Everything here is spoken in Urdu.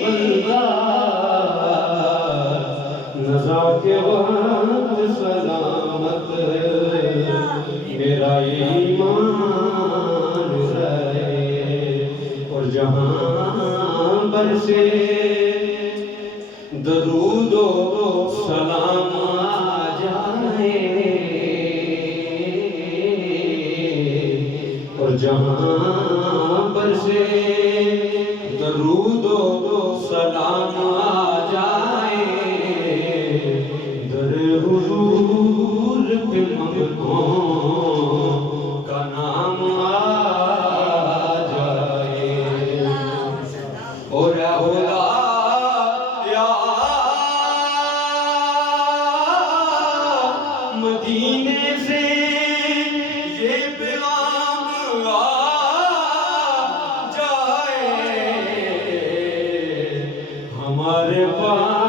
بندہ نزا کے وقت سلامت میرا ایمان رہے اور جہاں برسے درود و سلام آ جائے اور جہاں برسے درود و سلام آ جائے در حضور پہ مغنوں کا نام آ جائے اور اولا یا مدینے سے یہ پیغام آ جائے ہمارے پاس